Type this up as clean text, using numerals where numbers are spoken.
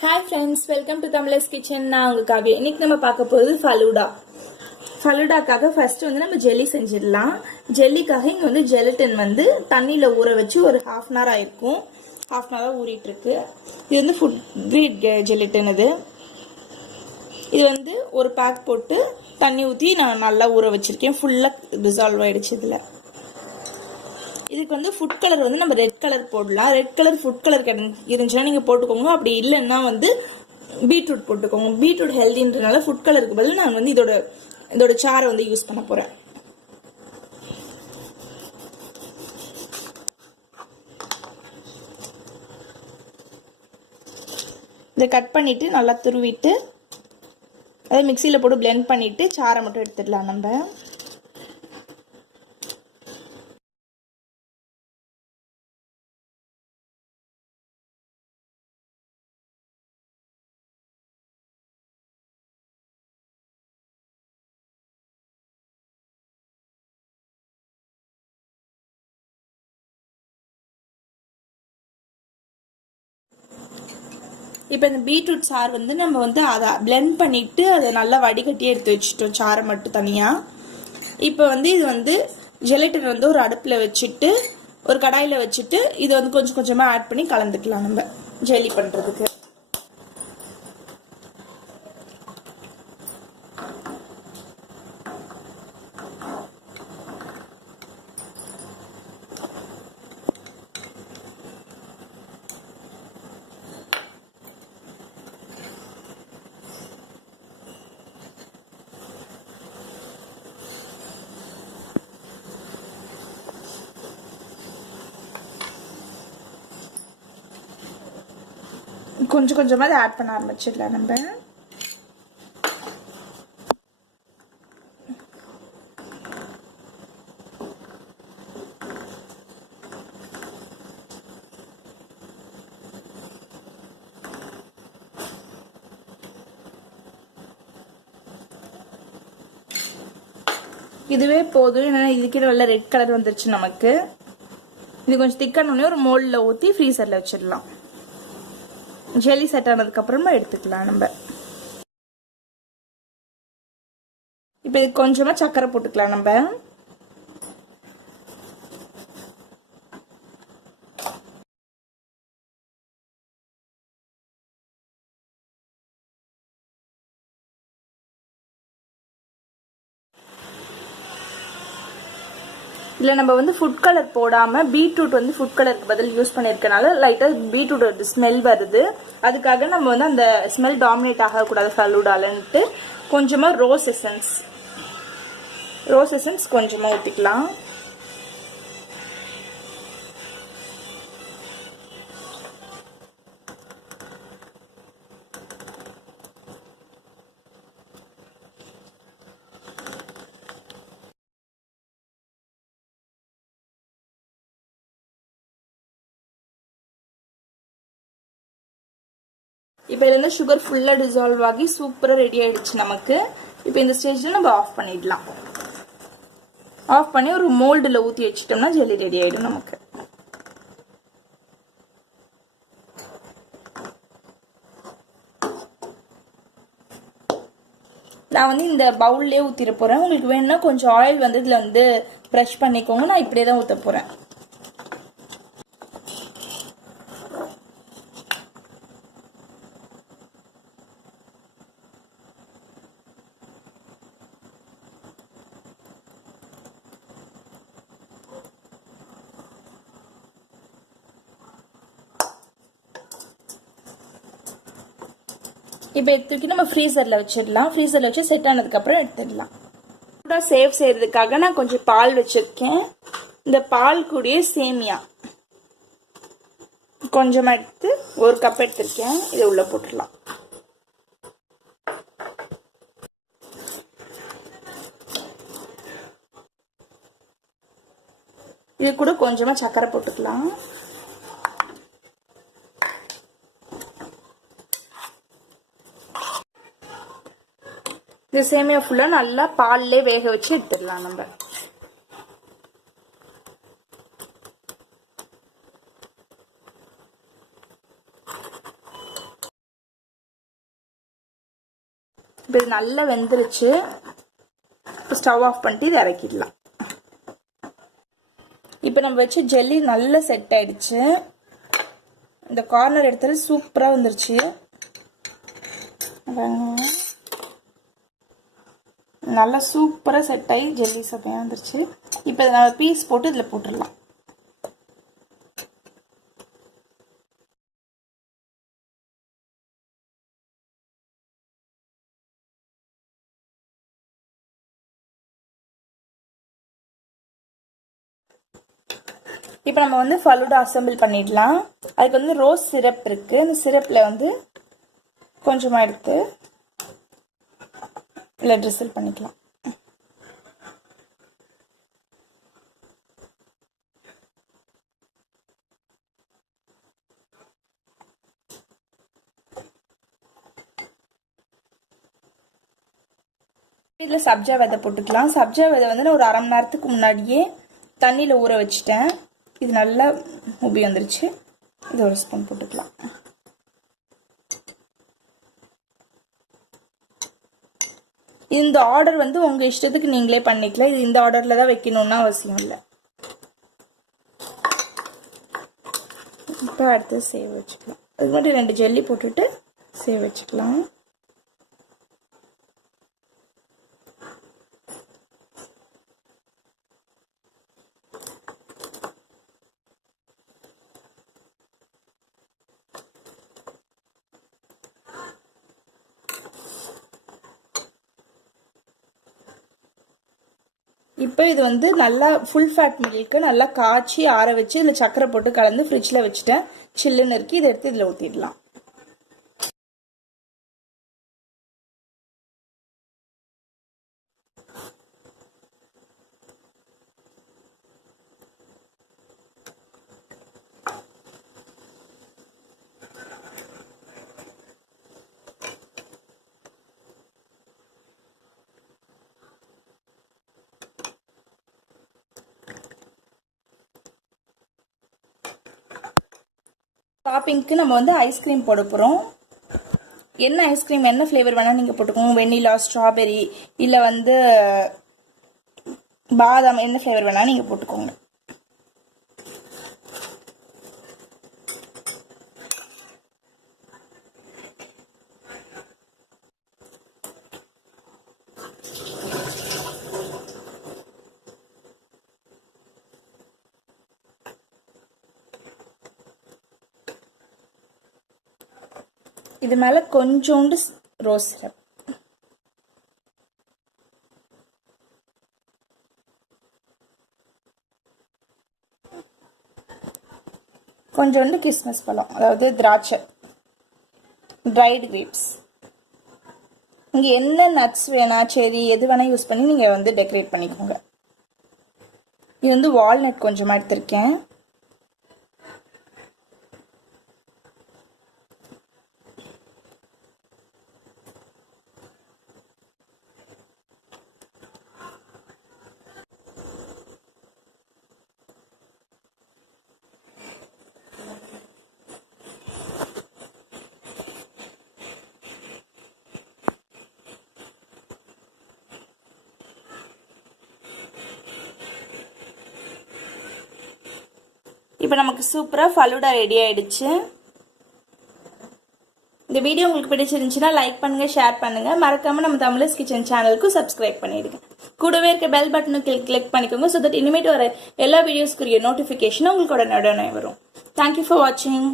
Hi friends, welcome to Tamla's Kitchen. நான் உங்க காவியா. இன்னைக்கு நம்ம பார்க்க போறது falooda. faloodaக்காக ஃபர்ஸ்ட் வந்து நம்ம ஜெல்லி செஞ்சிடலாம். ஜெல்லிக்காக இங்க வந்து ஜெலட்டின் வந்து தண்ணியில ஊற வச்சு ஒரு half an hour ஆயிருக்கும். half an hour ஊறிட்டு இருக்கு. இது வந்து ஃபுட் கிரேட் ஜெலட்டின் இது. இது வந்து ஒரு பேக் போட்டு தண்ணி ஊத்தி நான் நல்லா ஊற வச்சிருக்கேன். ஃபுல்லா டிசால்வ் ஆயிடுச்சு இதுல. இதுக்கு வந்து ஃபுட் கலர் வந்து நம்ம ரெட் கலர் போடலாம். ரெட் கலர் ஃபுட் கலர் இருந்துச்சுன்னா நீங்க போட்டுக்கோங்க. அப்படி இல்லைன்னா வந்து பீட்ரூட் போட்டுக்கோங்க. பீட்ரூட் ஹெல்தின்றனால ஃபுட் கலருக்கு பதில் நான் வந்து இதோட சாரை வந்து யூஸ் பண்ண போறேன். இதை கட் பண்ணிட்டு நல்லா துருவிட்டு அதை மிக்சியில போட்டு பிளெண்ட் பண்ணிட்டு சாரை மட்டும் எடுத்துடலாம் நம்ம. இப்போ இந்த பீட்ரூட் சாறு வந்து நம்ம வந்து அதை பிளெண்ட் பண்ணிட்டு அதை நல்லா வடிகட்டி எடுத்து வச்சுட்டோம் சாரை மட்டும் தனியாக. இப்போ வந்து இது வந்து ஜெலட்டின் வந்து ஒரு அடுப்பில் வச்சுட்டு ஒரு கடாயில் வச்சுட்டு இதை வந்து கொஞ்சம் கொஞ்சமாக ஆட் பண்ணி கலந்துக்கலாம் நம்ம ஜெல்லி பண்ணுறதுக்கு. கொஞ்சம் கொஞ்சமாக ஆட் பண்ண ஆரம்பிச்சிடலாம் நம்ம. இதுவே போதும். ஏன்னா இதுக்கிட்ட நல்ல ரெட் கலர் வந்துருச்சு நமக்கு. இது கொஞ்சம் திக்கானோடனே ஒரு மோல்டில் ஊற்றி ஃப்ரீசரில் வச்சிடலாம். ஜெல்லி செட் ஆனதுக்கு அப்புறமா எடுத்துக்கலாம் நம்ம. இப்ப இது கொஞ்சமா சக்கரை போட்டுக்கலாம் நம்ம. இல்ல நம்ம வந்து ஃபுட் கலர் போடாம பீட்ரூட் வந்து ஃபுட் கலருக்கு பதில் யூஸ் பண்ணிருக்கனால லைட்டா பீட்ரூட் ஸ்மெல் வருது. அதுக்காக நம்ம வந்து அந்த ஸ்மெல் டாமினேட் ஆகக்கூடாது ஃபலூடாலன்ட்டு கொஞ்சமா ரோஸ் எசன்ஸ் கொஞ்சமா ஊற்றிக்கலாம். இப்போ இதுல இருந்து சுகர் ஃபுல்லா டிசால்வ் ஆகி சூப்பரா ரெடி ஆயிடுச்சு நமக்கு. இப்போ இந்த ஸ்டேஜ்ல நம்ம ஆஃப் பண்ணிடலாம். ஆஃப் பண்ணி ஒரு மோல்டுல ஊத்தி வச்சிட்டோம்னா ஜெல்லி ரெடி ஆயிடும் நமக்கு. நான் வந்து இந்த பவுல்லே ஊத்திட போறேன். உங்களுக்கு வேணும்னா கொஞ்சம் ஆயில் வந்து இதுல வந்து ப்ரஷ் பண்ணிக்கோங்க. நான் இப்படியே தான் ஊத்த போறேன். இப்போ எடுத்துக்கி நம்ம ஃப்ரீசர்ல வச்சிடலாம். ஃப்ரீசர்ல வச்சு செட் ஆனதுக்கு அப்புறம் எடுத்துடலாம். சேவ் செய்யறதுக்காக நான் கொஞ்சம் பால் வச்சிருக்கேன். இந்த பால் கூடயே சேமியா கொஞ்சமா எடுத்து ஒரு கப் எடுத்திருக்கேன். இதை உள்ள போட்டுடலாம். இது கூட கொஞ்சமா சக்கரை போட்டுக்கலாம். இந்த சேமியா ஃபுல்லா நல்லா பால்லே வேக வச்சு எடுத்துடலாம் நம்ம. இப்போ இது நல்லா வெந்துருச்சு. இப்போ ஸ்டவ் ஆஃப் பண்ணிட்டு இதை இறக்கிடலாம். இப்போ நம்ம வச்சு ஜெல்லி நல்லா செட் ஆயிடுச்சு. இந்த கார்னர் எடுத்தாலும் சூப்பராக வந்துருச்சு. நல்லா சூப்பராக செட் ஆகி ஜெல்லி சப்பையாக வந்துருச்சு. இப்போ இதை நம்ம பீஸ் போட்டு இதில் போட்டுடலாம். இப்போ நம்ம வந்து ஃபலூடா அசம்பிள் பண்ணிடலாம். அதுக்கு வந்து ரோஸ் சிரப் இருக்குது. அந்த சிரப்பில் வந்து கொஞ்சமாக எடுத்து இல்லை ட்ரிசில் பண்ணிக்கலாம். இதில் சப்ஜா விதை போட்டுக்கலாம். சப்ஜா விதை வந்து நான் ஒரு அரை மணி நேரத்துக்கு முன்னாடியே தண்ணியில் ஊற வச்சுட்டேன். இது நல்லா உப்பி வந்துருச்சு. இது ஒரு ஸ்பூன் போட்டுக்கலாம். இந்த ஆர்டர் வந்து உங்கள் இஷ்டத்துக்கு நீங்களே பண்ணிக்கலாம். இது இந்த ஆர்டரில் தான் வைக்கணும்னு அவசியம் இல்லை. இப்போ அடுத்து சேவ் வச்சுக்கலாம். இது மட்டும் 2 ஜெல்லி போட்டுட்டு சேவ் வச்சுக்கலாம். இப்போ இது வந்து நல்லா ஃபுல் ஃபேட் மில்க்கு நல்லா காய்ச்சி ஆற வச்சு இதில் சக்கரை போட்டு கலந்து ஃப்ரிட்ஜில் வச்சுட்டேன். சில்லுன்னு இருக்கு. இதை எடுத்து இதில் ஊற்றிடலாம். டாப்பிங்க்கு நம்ம வந்து ஐஸ்கிரீம் போட போகிறோம். என்ன ஐஸ்கிரீம் என்ன ஃப்ளேவர் வேணால் நீங்கள் போட்டுக்கோங்க. வெண்ணிலா, ஸ்ட்ராபெரி இல்லை வந்து பாதாம், என்ன ஃப்ளேவர் வேணாலும் நீங்கள் போட்டுக்கோங்க. இது மேலே கொஞ்சோண்டு ரோஸ் சிரப், கொஞ்சோண்டு கிஸ்மிஸ் பழம், அதாவது திராட்சை, ட்ரைடு கிரேப்ஸ். நீங்கள் என்ன நட்ஸ் வேணா, செரி எது வேணால் யூஸ் பண்ணி நீங்கள் வந்து டெக்கரேட் பண்ணிக்கோங்க. இது வந்து வால்நட் கொஞ்சமாக எடுத்திருக்கேன். இப்போ நமக்கு சூப்பராக ஃபலூடா ரெடி ஆயிடுச்சு. இந்த வீடியோ உங்களுக்கு பிடிச்சிருந்துச்சுன்னா லைக் பண்ணுங்கள், ஷேர் பண்ணுங்கள். மறக்காமல் நம்ம தமிழர்ஸ் கிச்சன் சேனலுக்கு சப்ஸ்கிரைப் பண்ணிடுங்க. கூடவே இருக்க பெல் பட்டனுக்கு கிளிக் பண்ணிக்கோங்க. ஸோ தட் இனிமேட்டு வர எல்லா வீடியோஸ்க்குரிய நோட்டிஃபிகேஷனும் உங்களுக்கு உடனே வரும். தேங்க்யூ ஃபார் வாட்சிங்.